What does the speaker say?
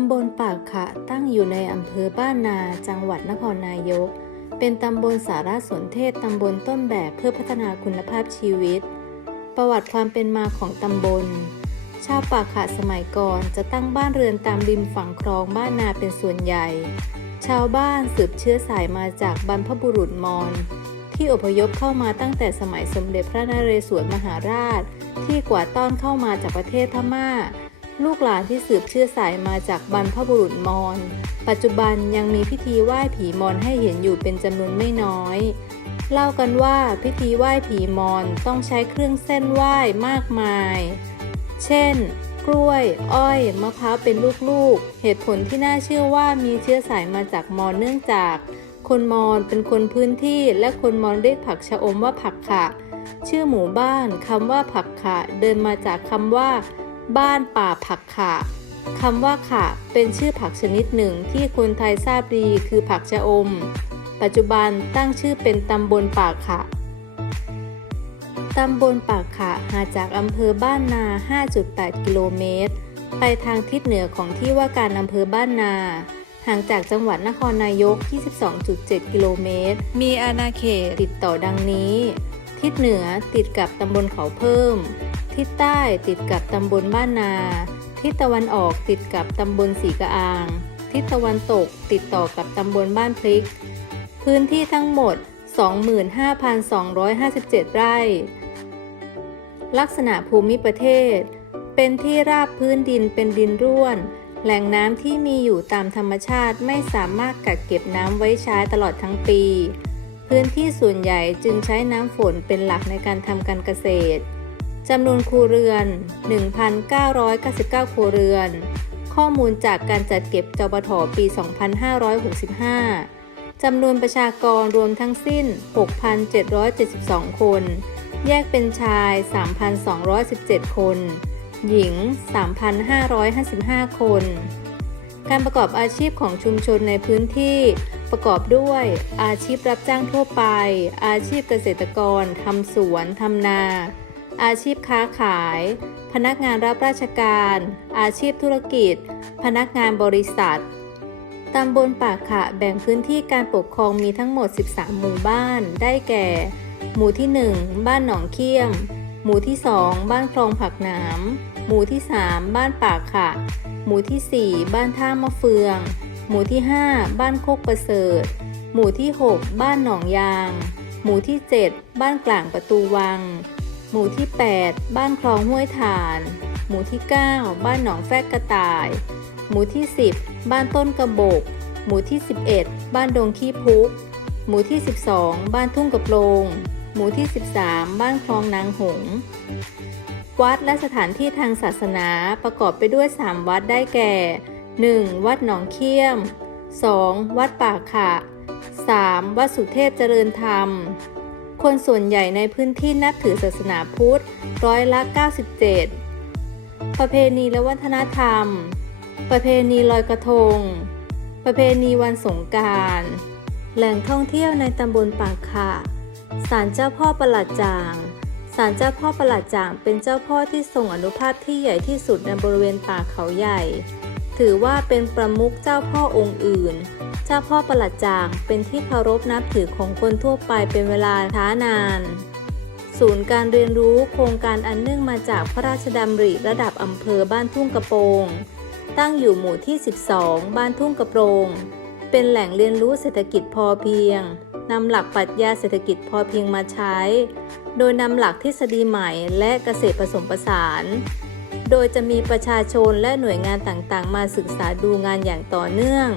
ำบลปากขาตั้งอยู่ในอำเภอบ้านนาจังหวัดนครนายก เป็นตำบลสารสนเทศตำบลต้นแบบเพื่อพัฒนาคุณภาพชีวิต ประวัติความเป็นมาของตำบล ชาวป่าขาสมัยก่อนจะตั้งบ้านเรือนตามริมฝั่งคลองบ้านนาเป็นส่วนใหญ่ ชาวบ้านสืบเชื้อสายมาจากบรรพบุรุษมอญที่อพยพเข้ามาตั้งแต่สมัยสมเด็จพระนเรศวรมหาราช ที่กวาดต้อนเข้ามาจากประเทศพม่า ลูกหลานที่สืบเชื้อสายมาจากบรรพบุรุษมอญ ปัจจุบันยังมีพิธีไหว้ผีมอญให้เห็นอยู่เป็นจำนวนไม่น้อย เล่ากันว่าพิธีไหว้ผีมอญต้องใช้เครื่องเส้นไหว้มากมาย เช่น กล้วย อ้อย มะพร้าวเป็นลูกๆ เหตุผลที่น่าเชื่อว่ามีเชื้อสายมาจากมอญเนื่องจาก คนมอญเป็นคนพื้นที่และคนมอญเรียกผักชะอมว่าผักขะ ชื่อหมู่บ้านคำว่าผักขะเดินมาจากคำว่า บ้านป่าผักขะคำว่าขะเป็นชื่อผักชนิดหนึ่งที่คนไทยทราบดีคือผักชะอม ปัจจุบันตั้งชื่อเป็นตำบลป่าขะตำบลปากขะห่างจากอำเภอบ้านนา 5.8 กิโลเมตร ไปทางทิศเหนือของที่ว่าการอำเภอบ้านนา ห่างจากจังหวัดนครนายก 22.7 กิโลเมตร มีอาณาเขตติดต่อดังนี้ ทิศเหนือติดกับตำบลเขาเพิ่ม ทิศใต้ติดกับตำบลบ้านนา ทิศตะวันออกติดกับตำบลสีกระอาง ทิศตะวันตกติดต่อกับตำบลบ้านพลิก พื้นที่ทั้งหมด 25,257 ไร่ ลักษณะภูมิประเทศ เป็นที่ราบพื้นดินเป็นดินร่วน แหล่งน้ำที่มีอยู่ตามธรรมชาติไม่สามารถกักเก็บน้ำไว้ใช้ตลอดทั้งปี พื้นที่ส่วนใหญ่จึงใช้น้ำฝนเป็นหลักในการทำการเกษตร จำนวนครัวเรือน 1,999 ครัวเรือน ข้อมูลจากการจัดเก็บจปทปี 2565 จำนวนประชากรรวมทั้งสิ้น 6,772 คน แยกเป็นชาย 3,217 คน หญิง 3,555 คน การประกอบอาชีพของชุมชนในพื้นที่ประกอบด้วยอาชีพรับจ้างทั่วไป อาชีพเกษตรกร ทำสวน ทำนา อาชีพค้าขาย พนักงานรับราชการ อาชีพธุรกิจ พนักงานบริษัทตำบลปากขะแบ่งพื้นที่การปกครองมีทั้งหมด 13 หมู่บ้าน ได้แก่ หมู่ที่ 1 บ้านหนองเขี้ยม หมู่ที่ 2 บ้านคลองผักหนาม หมู่ที่ 3 บ้านปากขะ หมู่ที่ 4 บ้านท่ามะเฟือง หมู่ที่ 5 บ้านโคกประเสริฐ หมู่ที่ 6 บ้านหนองยาง หมู่ที่ 7 บ้านกลางประตูวัง หมู่ที่ 8 บ้านคลองห้วยถ่าน หมู่ที่ 9 บ้านหนองแฟกกระต่าย หมู่ที่ 10 บ้านต้นกระบก หมู่ที่ 11 บ้านดงขี้พุก หมู่ที่ 12 บ้านทุ่งกระโปรงหมู่ที่ 13 บ้านคลองนางหงส์วัดและสถานที่ทางศาสนาประกอบไปด้วย 3 วัดได้แก่ 1. วัดหนองเขี้ยม 2. วัดป่าขะ 3. วัดสุเทพเจริญธรรม คนส่วนใหญ่ในพื้นที่นับถือศาสนาพุทธร้อยละ97 ประเพณีและวัฒนธรรม ประเพณีลอยกระทง ประเพณีวันสงการแหล่งท่องเที่ยวในตำบลปากขะศาลเจ้าพ่อประหลัดจางศาลเจ้าพ่อประหลัดจางเป็นเจ้าพ่อที่ทรงอนุภาพที่ใหญ่ที่สุดในบริเวณป่าเขาใหญ่ ถือว่าเป็นประมุขเจ้าพ่อองค์อื่น เจ้าพ่อประหลัดจางเป็นที่เคารพนับถือของคนทั่วไปเป็นเวลาท้านาน ศูนย์การเรียนรู้โครงการอันเนื่องมาจากพระราชดำริระดับอำเภอบ้านทุ่งกระโปรงตั้งอยู่หมู่ที่ 12 บ้านทุ่งกระโปรงเป็นแหล่งเรียนรู้เศรษฐกิจพอเพียงนำหลักปรัชญาเศรษฐกิจพอเพียงมาใช้ โดยนำหลักทฤษฎีใหม่และเกษตรผสมผสาน โดยจะมีประชาชนและหน่วยงานต่างๆ มาศึกษาดูงานอย่างต่อเนื่อง